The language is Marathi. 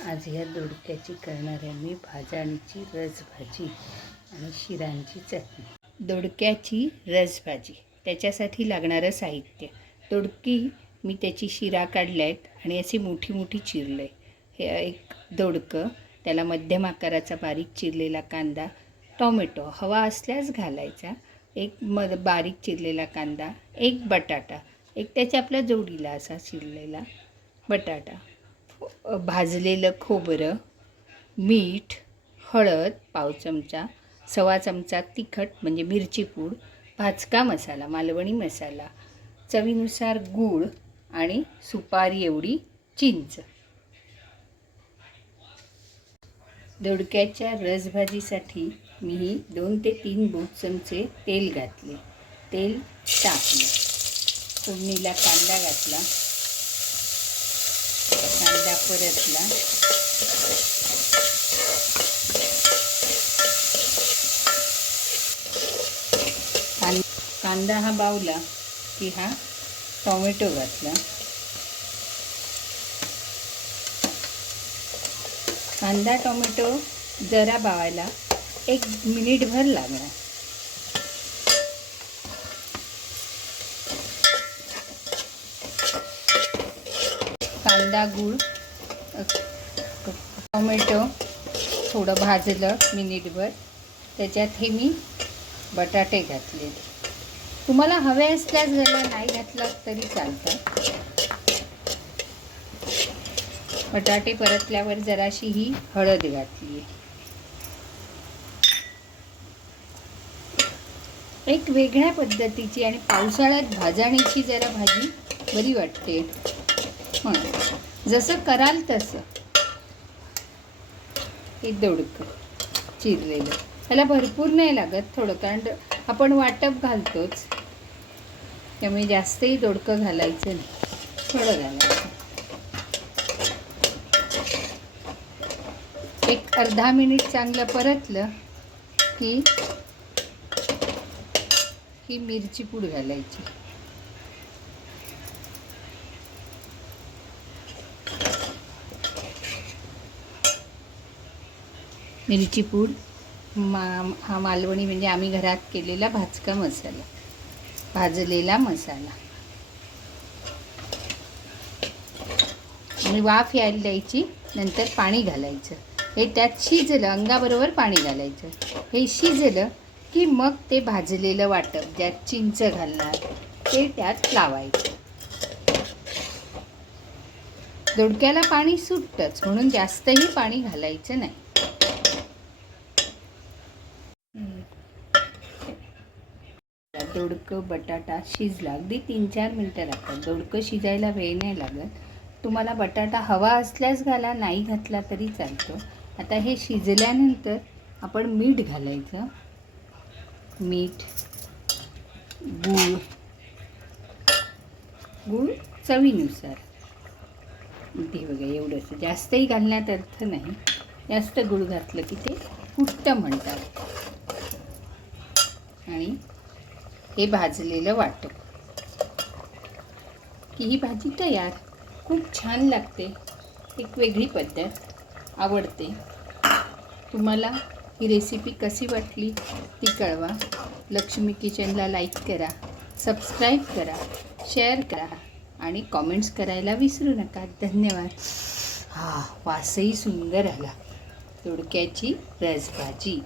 आज ह्या दोडक्याची करणार आहे मी भाजणीची रसभाजी आणि शिरांची चटणी। दोडक्याची रसभाजी, त्याच्यासाठी लागणारं साहित्य: दोडकी मी त्याची शिरा काढल्या आहेत आणि अशी मोठी मोठी चिरले. हे एक दोडकं, त्याला मध्यम आकाराचा बारीक चिरलेला कांदा, टोमॅटो हवा असल्यास घालायचा, एक बारीक चिरलेला कांदा, एक बटाटा, एक त्याच्या आपल्या जोडीला असा चिरलेला बटाटा, भाजलेलं खोबरं, मीठ, हळद पाव चमचा, सवा चमचा तिखट म्हणजे मिरची पूड, भाजका मसाला मालवणी मसाला, चवीनुसार गूळ आणि सुपारी एवढी चिंच। दोडक्याच्या रसभाजीसाठी मी 2 ते 3 बोट चमचे तेल घातले, तेल टाकले, फोडणीला कांदा घातला, कांदा परतला, कांदा हा बावला की हा टोमॅटो घातला, कांदा टोमॅटो जरा बावायला 1 मिनिटभर लागणार। कांदा गूळ टोमॅटो थोडं भाजलं मिनिटभर, त्याच्यात हे मी बटाटे घातले। तुम्हाला हवे असल्यास घाला, नाही घातला तरी चालतं। बटाटे परतल्यावर जराशी ही हळद घातली। एक वेगळ्या पद्धतीची आणि पावसाळ्यात भाजणीची जरा भाजी बरी वाटते। जसं कराल तसं। हे दोडकं चिरलेलं, त्याला भरपूर नाही लागत, थोडं, कारण आपण वाटप घालतोच, त्यामुळे जास्तही दोडकं घालायचं नाही, थोडं घालायचं। एक अर्धा मिनिट चांगलं परतलं की ही मिरची पूड घालायची, मिरची पूड, हा मालवणी म्हणजे आम्ही घरात केलेला भाजका मसाला, भाजलेला मसाला, आणि वाफ यायला द्यायची, नंतर पाणी घालायचं। हे त्यात शिजलं, अंगाबरोबर पाणी घालायचं, हे शिजलं की मग ते भाजलेलं वाटप ज्यात चिंच घालणार ते त्यात लावायचं। दोडक्याला पाणी सुटतंच म्हणून जास्तही पाणी घालायचं नाही। दोडकं बटाटा शिजला, अगदी 3-4 मिनटं लागतात, दोडकं शिजायला वेळ नाही लागत। तुम्हाला बटाटा हवा असल्यास घाला, नाही घातला तरी चालतो। आता हे शिजल्यानंतर आपण मीठ घालायचं, मीठ, गूळ चवीनुसार, ते बघा एवढंच, जास्तही घालण्यात अर्थ नाही, जास्त गूळ घातलं की ते फुटतं म्हणतात। आणि हे भाजलेलं वाटप की ही भाजी तयार, खूप छान लागते, एक वेगळी पद्धत, आवडते। तुम्हाला ही रेसिपी कशी वाटली ती कळवा। लक्ष्मी किचनला लाईक करा, सबस्क्राईब करा, शेअर करा आणि कॉमेंट्स करायला विसरू नका। धन्यवाद। वासही सुंदर आला। दोडक्याची रसभाजी।